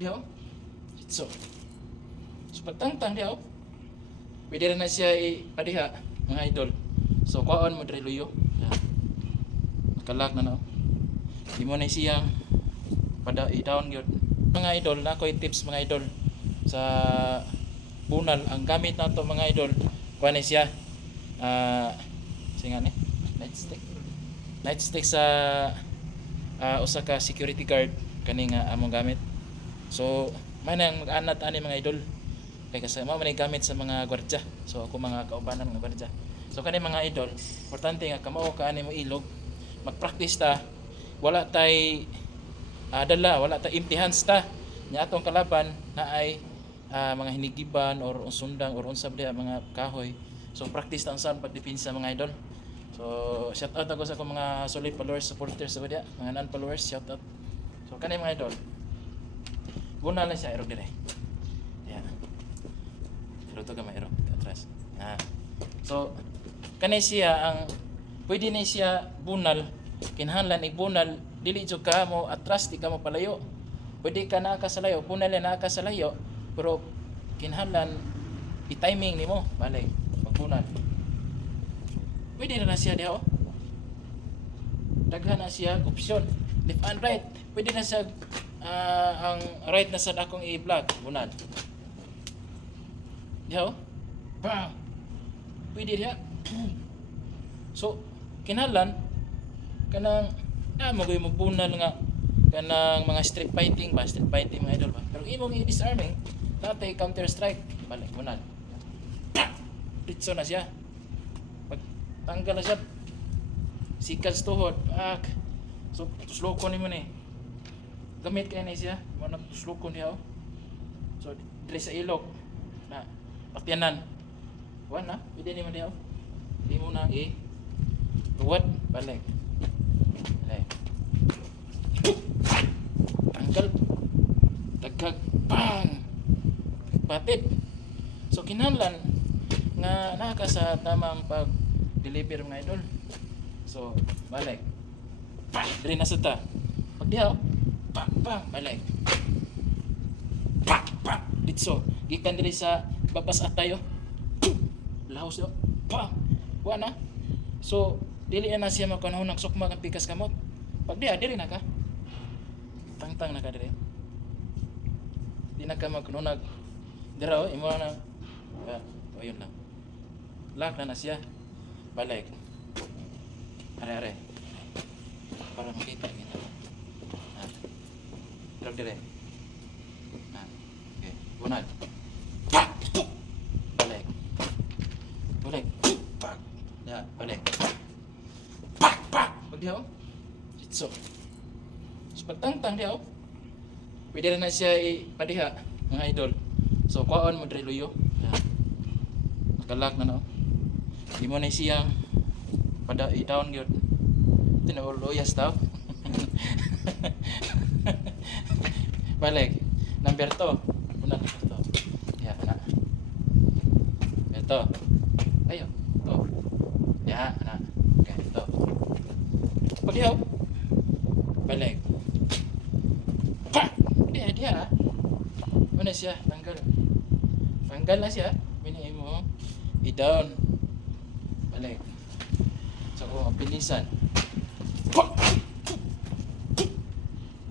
Diha oh. So pagtangtang diha oh. Pwede na siya ipadiha mga idol. So kuhaon mo diri luyo. Nakalak na no. Di mo na siya pada i-down gyud. Mga idol, na ko'y tips mga idol sa bunal. Ang gamit nato mga idol, kuha na siya singa ni nightstick sa usa ka security guard kani nga among gamit. So may nang mag-anat ani mga idol kay kasama man gamit sa mga gwardiya. So ako mga kaubanan nga gwardiya. So kani mga idol, importante nga kamao ka ani mo ilog. Mag-practice ta. Wala tay dala, wala tay empty hands ta. Nya atong kalaban na ay mga hinigiban or sundang or unsa ba mga kahoy. So practice ta sa pagdepensa mga idol. So shout out ako sa akong mga solid followers, supporters sa dia, mga non-followers, shout out. So kani mga idol. Bunal na siya irog dire. Yeah. Pero to gamay irog atras. So kani siya ang pwede ni siya bunal, kinahanglan bunal dili jud ka mo atras, di ka mo palayo. Pwede ka na sa layo, bunal na sa layo, pero kinahanglan i-timing nimo balay pagbunal. Pwede na siya diha oh. Daghan na siya option, left and right. Pwede na siya ang right na sa akong i-vlog bunal. Diha oh. Bam. Pwede diha. So kinahanglan kanang magoy mo bunal nga kanang mga street fighting mga idol ba. Pero imong i-disarming natay counter strike balik bunal. Ditso na siya. Tanggal na siya. Sikas tuhod. So, tuslokon nimo ni. Gamit kay na siya. Mo na tuslokon diha. So, diri sa ilog na patyanan. Wan na, pwede nimo diha. Di mo na tuwad balik. Balik. Tanggal. Dagkag bang. Patid. So, kinahanglan nga naka sa tamang pag-deliver mga idol. So, balik. Diri na sa ta. Pag diha, balik. Ditso. Gikan diri sa babas atayo. Lahos yo. Wa na. So, dili na siya makanahon ng sukma ang pikas kamot. Pag diha, diri na ka. Tangtang na ka diri. Di na ka magkununag. Dira imo na. Ayun lang. Lock na siya. Balik. Are. Para makita kita. Drag dire. Okay. Bunal. Balik. Balik. Ya, balik. Pag diha. So. Pagtangtang diha. Pwede na siya ipadiha mga idol. So kuhaon mo diri luyo. Nakalak na no. Di mo na siya pada i-down gyud. Tinuluyas daw. Balik. Number 2. Una number 2. Ya, na. Ito. Ayo. To. Ya, na. Okay, ito. Pagdihaw. Balik. Dia. Mana siya? Tanggal. Tanggal na siya. Bini mo i-down. Balik. So, pinisan.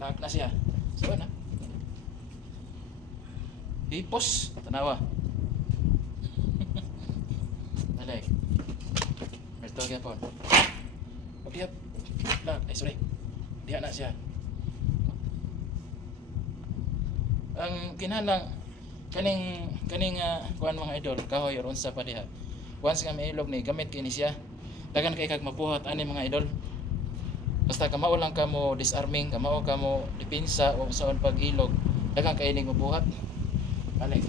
Lock na siya. So, na. Ipos. Tanawa. Balik. Merto kaya po. Pagdiap. Lock. Sorry. Diha na siya. Ang kinahanglan kaning kuan mga idol kahoy or unsa pa diha. Once nga mailog ni gamit kini siya. Dagan kay kag mabuhat ani mga idol. Basta kamao lang ka mo disarming, kamao ka mo depensa o sa pag-ilog, dagan kay ning mabuhat. Balik.